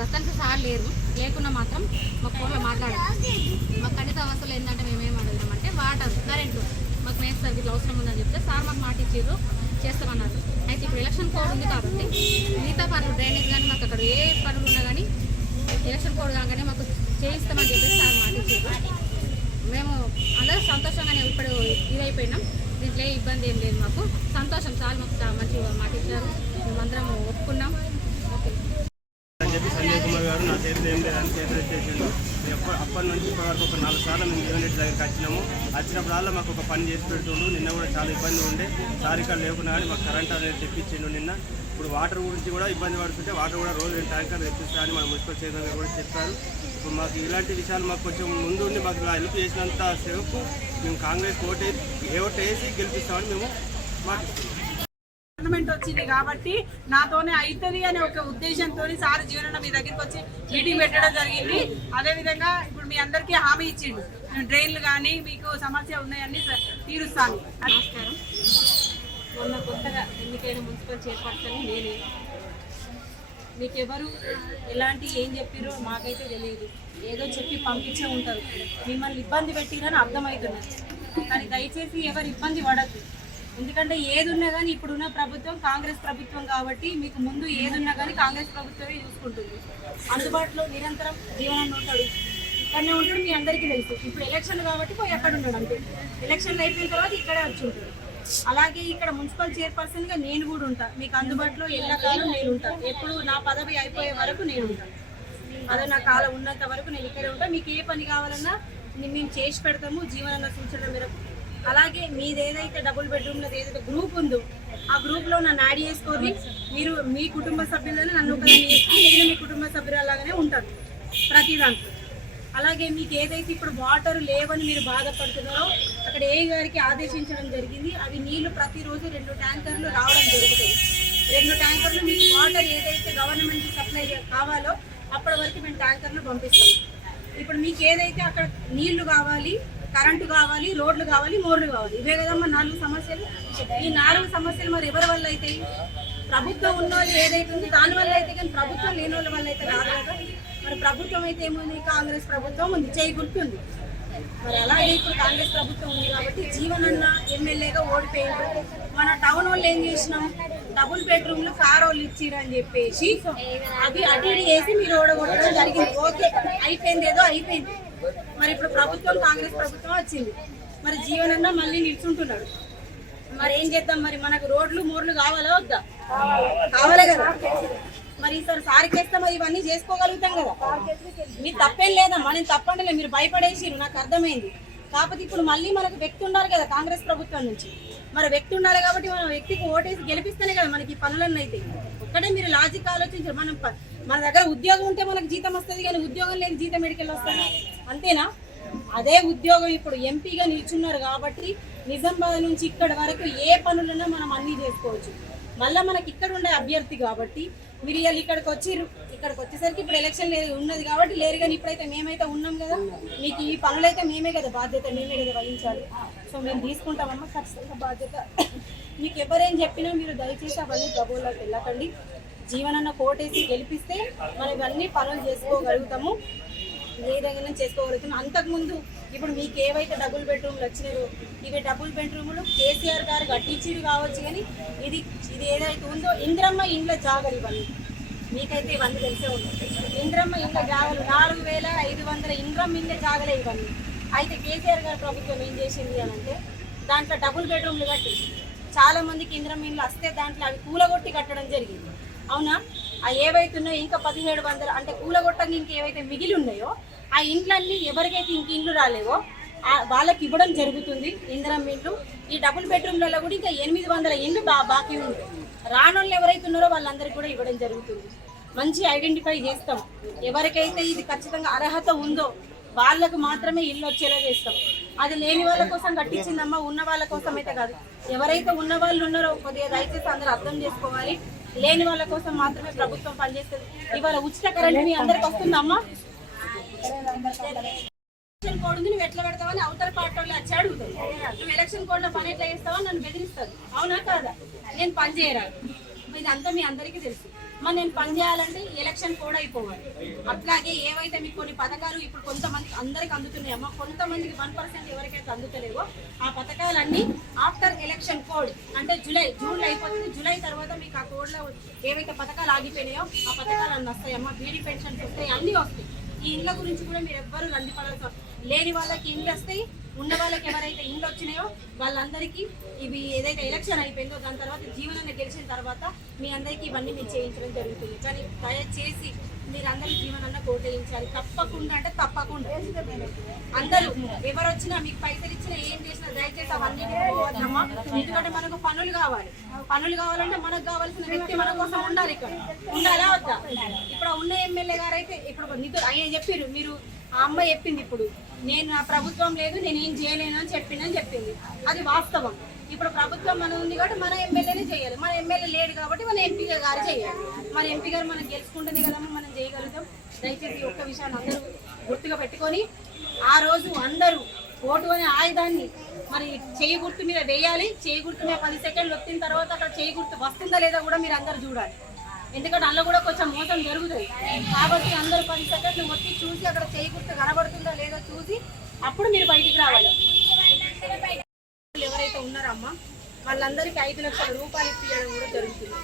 ప్రస్తుతానికి సార్ లేరు, లేకున్నా మాత్రం మాకు ఫోన్లో మాట్లాడారు. మాకు కనీస అవసరం ఏంటంటే మేమేం అడుగుతామంటే వాటర్, కరెంటు మాకు మేస్తారు, ఇట్లా అవసరం ఉందని చెప్తే సార్ మాకు మాట ఇచ్చారు, చేస్తామన్నారు. అయితే ఇప్పుడు ఎలక్షన్ కోడ్ ఉంది కాబట్టి మిగతా పనులు డ్రైనేజ్ కానీ మాకు అక్కడ ఏ పనులు ఉన్నా కానీ ఎలక్షన్ కోడ్ కాగానే మాకు చేయిస్తామని చెప్పేసి సార్ మాట ఇచ్చారు. మేము అందరూ సంతోషంగానే ఇప్పుడు ఇదైపోయినాం, దీంట్లో ఏ ఇబ్బంది ఏం లేదు. మాకు సంతోషం, సార్ మాకు మంచిగా మాట ఇచ్చారు, మేమందరం ఒప్పుకున్నాం. ఓకే అని చెప్పి సంజయ్ కుమార్ గారు నా చేతిలో ఏం లేదని చేతులు చేసిండు. అప్పటి నుంచి ఇప్పటివరకు ఒక 4 సార్లు మేము జీవన్ రెడ్డి దగ్గరికి వచ్చినాము. వచ్చినప్పుడల్లా మాకు ఒక పని చేసి పెడుతుండు. నిన్న కూడా చాలా ఇబ్బంది ఉండే, సారికా లేకున్నా కానీ మాకు కరెంట్ అనేది తెప్పించిండు. నిన్న ఇప్పుడు వాటర్ గురించి కూడా ఇబ్బంది పడుతుంటే వాటర్ కూడా రోజు 2 ట్యాంకర్లు తెప్పిస్తారని మన మున్సిపల్ చైర్మన్ గారు కూడా చెప్పారు. ఇప్పుడు మాకు ఇలాంటి విషయాలు మాకు కొంచెం ముందు ఉండి మాకు ఇలా హెల్ప్ చేసినంత సేపు మేము కాంగ్రెస్ ఓటేసి గెలిపిస్తామని మేము మాట్లాడుతున్నాం. గవర్నమెంట్ వచ్చింది కాబట్టి నాతోనే అవుతుంది అనే ఒక ఉద్దేశంతో సార్ జీవనన్న మీ దగ్గరికి వచ్చి మీటింగ్ పెట్టడం జరిగింది. అదేవిధంగా ఇప్పుడు మీ అందరికీ హామీ ఇచ్చిండు, డ్రైన్లు కానీ మీకు సమస్య ఉన్నాయని తీరుస్తాను. నమస్కారం. మొన్న కొత్తగా ఎన్నికైన మున్సిపల్ చైర్పర్సన్ నేనే. మీకెవరు ఎలాంటి ఏం చెప్పారో మాకైతే తెలియదు, ఏదో చెప్పి పంపించే ఉంటారు. మిమ్మల్ని ఇబ్బంది పెట్టిరని అర్థమవుతున్నది, కానీ దయచేసి ఎవరు ఇబ్బంది పడద్దు. ఎందుకంటే ఏది ఉన్నా కానీ ఇప్పుడున్న ప్రభుత్వం కాంగ్రెస్ ప్రభుత్వం కాబట్టి మీకు ముందు ఏది ఉన్నా కానీ కాంగ్రెస్ ప్రభుత్వమే చూసుకుంటుంది. అందుబాటులో నిరంతరం జీవనాన్ని ఉంటాడు, ఇక్కడనే ఉంటాడు, మీ అందరికీ తెలుసు. ఇప్పుడు ఎలక్షన్ కాబట్టి పోయి ఎక్కడ ఉన్నాడు అంతే, ఎలక్షన్లు అయిపోయిన తర్వాత ఇక్కడే వచ్చి ఉంటాడు. అలాగే ఇక్కడ మున్సిపల్ చైర్పర్సన్గా నేను కూడా ఉంటాను, మీకు అందుబాటులో ఎల్లకాలం నేను ఉంటాను. ఎప్పుడు నా పదవి అయిపోయే వరకు నేను ఉంటాను, అదే నా కాలం ఉన్నంత వరకు నేను ఇక్కడే ఉంటాను. మీకు ఏ పని కావాలన్నా మేము చేసి పెడతాము జీవనన్న సూచన మేరకు. అలాగే మీది ఏదైతే డబుల్ బెడ్రూమ్లో ఏదైతే గ్రూప్ ఉందో ఆ గ్రూప్లో నన్ను యాడ్ చేసుకొని మీరు మీ కుటుంబ సభ్యులను నన్ను ఒకదాన్ని చేసుకుని నేను మీ కుటుంబ సభ్యులలాగానే ఉంటాను ప్రతి దాంట్లో. అలాగే మీకు ఏదైతే ఇప్పుడు వాటర్ లేవని మీరు బాధపడుతున్నారో అక్కడ ఏ గారికి ఆదేశించడం జరిగింది. అవి నీళ్లు ప్రతిరోజు 2 ట్యాంకర్లు రావడం జరుగుతుంది. 2 ట్యాంకర్లు మీకు వాటర్ ఏదైతే గవర్నమెంట్ సప్లై కావాలో అప్పటి వరకు మేము ట్యాంకర్లు పంపిస్తాం. ఇప్పుడు మీకు ఏదైతే అక్కడ నీళ్లు కావాలి, కరెంటు కావాలి, రోడ్లు కావాలి, మోర్లు కావాలి, ఇవే కదమ్మా 4 సమస్యలు. ఈ 4 సమస్యలు మరి ఎవరి వల్ల అవుతాయి? ప్రభుత్వం ఉన్న వాళ్ళు ఏదైతే ఉంది దానివల్ల అయితే, కానీ ప్రభుత్వం లేని వాళ్ళ వల్ల అయితే రాదు కదా. మరి ప్రభుత్వం అయితే ఏముంది, కాంగ్రెస్ ప్రభుత్వం ఉంది, చేయగుర్తుంది. మరి అలాగే ఇప్పుడు కాంగ్రెస్ ప్రభుత్వం ఉంది కాబట్టి జీవనన్న ఎమ్మెల్యేగా ఓడిపోయారు. మన టౌన్ వాళ్ళు ఏం చేసినాం, డబుల్ బెడ్రూమ్లు కార్ వాళ్ళు ఇచ్చిరని చెప్పేసి అవి అటు చేసి మీరు ఓడగొట్టడం జరిగింది. ఓకే అయిపోయింది, ఏదో అయిపోయింది. మరి ఇప్పుడు ప్రభుత్వం కాంగ్రెస్ ప్రభుత్వం వచ్చింది, మరి జీవనన్న మళ్ళీ నిల్చుంటున్నాడు. మరి ఏం చేద్దాం, మరి మనకు రోడ్లు మోర్లు కావాలా వద్దా? కావాలి కదా. మరి ఈసారి సారికేస్తాం, ఇవన్నీ చేసుకోగలుగుతాం కదా. మీరు తప్పేం లేదమ్మా, నేను తప్పంటలే, మీరు భయపడేసిరు, నాకు అర్థమైంది. కాకపోతే ఇప్పుడు మళ్ళీ మనకు వ్యక్తి ఉండాలి కదా కాంగ్రెస్ ప్రభుత్వం నుంచి. మరి వ్యక్తి ఉండాలి కాబట్టి మనం వ్యక్తికి ఓటేసి గెలిపిస్తేనే కదా మనకి పనులన్నీ అయితే. ఒక్కటే మీరు లాజిక్ ఆలోచించారు. మన దగ్గర ఉద్యోగం ఉంటే మనకు జీతం వస్తుంది, కానీ ఉద్యోగం లేని జీతం ఎడికెళ్ళి వస్తుంది, అంతేనా? అదే ఉద్యోగం ఇప్పుడు ఎంపీగా నిల్చున్నారు కాబట్టి నిజామాబాద్ నుంచి ఇక్కడ వరకు ఏ పనులన్నా మనం అన్నీ చేసుకోవచ్చు. మళ్ళీ మనకి ఇక్కడ ఉండే అభ్యర్థి కాబట్టి మీరు ఇక్కడికి వచ్చేసరికి ఇప్పుడు ఎలక్షన్ ఉన్నది కాబట్టి లేరు, కానీ ఇప్పుడైతే మేమైతే ఉన్నాం కదా, మీకు ఈ పనులైతే మేమే కదా బాధ్యత, మేమే కదా వహించాలి. సో మేము తీసుకుంటామమ్మా ఖచ్చితంగా బాధ్యత. మీకు ఎవరేం చెప్పినా మీరు దయచేసి అవన్నీ గబోల్లోకి వెళ్ళకండి. జీవనన్న కోటేసి గెలిపిస్తే మనం ఇవన్నీ పనులు చేసుకోగలుగుతాము, ఏ విధంగా చేసుకోగలుగుతాం. అంతకుముందు ఇప్పుడు మీకు ఏవైతే డబుల్ బెడ్రూమ్లు వచ్చినాయో ఇవి డబుల్ బెడ్రూములు కేసీఆర్ గారు కట్టించిరు కావచ్చు, కానీ ఇది ఏదైతే ఉందో ఇంద్రమ్మ ఇండ్ల జాగలు ఇవన్నీ మీకైతే ఇవన్నీ తెలిసే ఉంటుంది. ఇంద్రమ్మ ఇండ్ల జాగలు 4500 ఇంద్రమ్మ ఇండ్ల జాగలే ఇవన్నీ. అయితే కేసీఆర్ గారి ప్రభుత్వం ఏం చేసింది అని అంటే దాంట్లో డబుల్ బెడ్రూమ్లు కట్టి చాలా మందికి ఇంద్రమ్మ ఇండ్లు వస్తే దాంట్లో అవి కూలగొట్టి కట్టడం జరిగింది. అవునా? ఆ ఏవైతే ఉన్నాయో ఇంకా 1700 అంటే కూలగొట్టంగా ఇంకేవైతే మిగిలి ఉన్నాయో ఆ ఇండ్లన్నీ ఎవరికైతే ఇంక ఇండ్లు రాలేవో వాళ్ళకి ఇవ్వడం జరుగుతుంది ఇందిరమ్మ ఇండ్లు. ఈ డబుల్ బెడ్రూమ్లలో కూడా ఇంకా 800 ఇండ్లు బాకీ ఉంది. రానోళ్ళు ఎవరైతే ఉన్నారో వాళ్ళందరికీ కూడా ఇవ్వడం జరుగుతుంది. మంచి ఐడెంటిఫై చేస్తాం, ఎవరికైతే ఇది ఖచ్చితంగా అర్హత ఉందో వాళ్ళకు మాత్రమే ఇల్లు వచ్చేలా చేస్తాం. అది లేని వాళ్ళ కోసం కట్టించిందమ్మా, ఉన్న వాళ్ళ కోసం అయితే కాదు. ఎవరైతే ఉన్న వాళ్ళు ఉన్నారో కొద్దిగా దయచేసి అందరూ అర్థం చేసుకోవాలి. లేని వాళ్ళ కోసం మాత్రమే ప్రభుత్వం పనిచేస్తుంది. ఇవాళ ఉచిత కరెంట్ మీ అందరికి వస్తుందమ్మా. ఎలక్షన్ కోడ్ ఉంది, నువ్వు ఎట్లా పెడతావని అవతల పార్టీ వాళ్ళు వచ్చి అడుగుతావు. నువ్వు ఎలక్షన్ కోడ్ లో పని ఎట్లా చేస్తావని నన్ను బెదిరిస్తారు, అవునా కాదా? నేను పని చేయరాదు, ఇదంతా మీ అందరికీ తెలుసు. మరి నేను పని చేయాలంటే ఎలక్షన్ కోడ్ అయిపోవాలి. అట్లాగే ఏవైతే మీకు కొన్ని పథకాలు ఇప్పుడు కొంతమంది అందరికి అందుతున్నాయమ్మా, కొంతమందికి 1% ఎవరికైతే అందుతలేవో ఆ పథకాలన్నీ ఆఫ్టర్ ఎలక్షన్ కోడ్ అంటే జూన్ అయిపోతుంది. జూలై తర్వాత మీకు ఆ కోడ్లో ఏవైతే పథకాలు ఆగిపోయినాయో ఆ పథకాలు అన్నీ వస్తాయమ్మా. బీడీ పెన్షన్స్ వస్తాయి, అన్నీ వస్తాయి. ఈ ఇండ్ల గురించి కూడా మీరు ఎవ్వరూ రందిపడాల్సిన లేని వాళ్ళకి ఇండ్లు వస్తాయి, ఉన్న వాళ్ళకి ఎవరైతే ఇండ్లు వచ్చినాయో వాళ్ళందరికీ ఇవి ఏదైతే ఎలక్షన్ అయిపోయిందో దాని తర్వాత జీవనాన్ని గెలిచిన తర్వాత మీ అందరికీ ఇవన్నీ మీరు చేయించడం జరుగుతుంది. కానీ దయచేసి మీరందరూ జీవనాన్న కోటేయించాలి తప్పకుండా, అంటే తప్పకుండా. అందరూ ఎవరు వచ్చినా మీకు పైసలు ఇచ్చినా ఏం చేసినా దయచేసి అవన్నీ పోవద్దమ్మా. ఎందుకంటే మనకు పనులు కావాలి. పనులు కావాలంటే మనకు కావాల్సిన వ్యక్తి మన కోసం ఉండాలి. ఇక్కడ ఉండాలా వద్దా? ఇప్పుడు ఉన్న ఎమ్మెల్యే గారు అయితే ఇప్పుడు నీతో ఆయన చెప్పారు, మీరు ఆ అమ్మాయి చెప్పింది ఇప్పుడు నేను నా ప్రభుత్వం లేదు నేను ఏం చేయలేను అని చెప్పింది. అది వాస్తవం. ఇప్పుడు ప్రభుత్వం మన ఉంది కాబట్టి మన ఎమ్మెల్యేనే చేయాలి. మన ఎమ్మెల్యే లేడు కాబట్టి మన ఎంపీ గారు చేయాలి. మన ఎంపీ గారు మనం గెలుచుకుంటుంది కదమ్మా, మనం చేయగలుగుతాం. దయచేసి ఒక్క విషయాన్ని అందరూ గుర్తుగా పెట్టుకొని ఆ రోజు అందరూ ఓటు అనే ఆయుధాన్ని మరి చేయి గుర్తు మీద వేయాలి. చేయి గుర్తు మీద 10 సెకండ్లు వచ్చిన తర్వాత అక్కడ చేయి గుర్తు వస్తుందా లేదా కూడా మీరు అందరూ చూడాలి. ఎందుకంటే అందులో కూడా కొంచెం మోసం జరుగుతుంది కాబట్టి అందరూ 10 సెకండ్లు వచ్చి చూసి అక్కడ చేయి గుర్తు కనబడుతుందా లేదా చూసి అప్పుడు మీరు బయటికి రావాలి. ఎవరైతే ఉన్నారమ్మా వాళ్ళందరికీ 5 లక్షల రూపాయలు ఇప్పించడం కూడా జరుగుతుంది.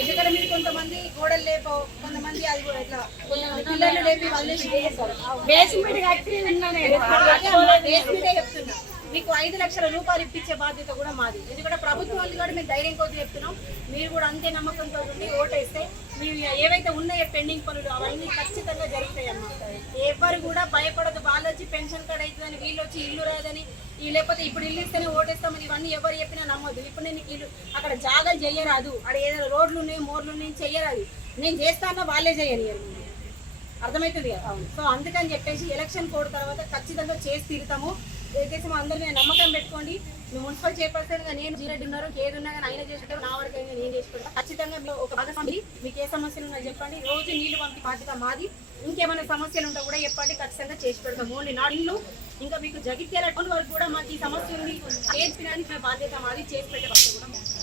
ఎందుకంటే మీరు కొంతమంది గోడలు లేపో, కొంతమంది అది కూడా ఇట్లా పిల్లలు లేపి వదిలేసి చెప్తున్నా మీకు 5 లక్షల రూపాయలు ఇప్పించే బాధ్యత కూడా మాది. ఎందుకంటే ప్రభుత్వాన్ని కూడా మేము ధైర్యం కొద్ది చెప్తున్నాం. మీరు కూడా అంతే నమ్మకంతో ఉండి ఓటేస్తే మీరు ఏవైతే ఉన్నాయో పెండింగ్ పనులు అవన్నీ ఖచ్చితంగా జరుగుతాయమ్మా. ఎవరు కూడా భయపడదు. వాళ్ళు వచ్చి పెన్షన్ కార్డు అవుతుందని, వీళ్ళు వచ్చి ఇల్లు రాదని, లేకపోతే ఇప్పుడు ఇల్లు ఇస్తేనే ఓటేస్తామని ఇవన్నీ ఎవరు చెప్పినా నమ్మొద్దు. ఇప్పుడు నేను ఇల్లు అక్కడ జాగాలు చెయ్యరాదు, అక్కడ ఏదైనా రోడ్లు ఉన్నాయి మోర్లు ఉన్నాయి చెయ్యరాదు. నేను చేస్తానో వాళ్ళే చేయనియరు. అర్థమవుతుంది కదా. సో అందుకని చెప్పేసి ఎలక్షన్ కోడ్ తర్వాత ఖచ్చితంగా చేసి తీరుతాము. దయచేసి మా అందరి మీద నమ్మకం పెట్టుకోండి. మేము మున్సిపల్ చైర్పర్సన్గా నేను జీరెడ్డి ఉన్నారు, ఏది ఉన్నా కానీ ఆయన చేసుకుంటారు, నా వరకు అయినా నేను చేసుకుంటాను. ఖచ్చితంగా మీరు ఒక భాగస్వామి. మీకు ఏ సమస్యలు ఉన్నా చెప్పండి. రోజు నీళ్లు పంపి బాధ్యత మాది. ఇంకేమైనా సమస్యలు ఉంటే కూడా చెప్పండి, ఖచ్చితంగా చేసి పెడతాం. ఓన్లీ నా ఇల్లు ఇంకా మీకు జగిత్యాల టౌన్ వరకు కూడా మాకు ఈ సమస్య ఉంది, చేసి బాధ్యత మాది, చేసి పెట్టే బాధ్యత కూడా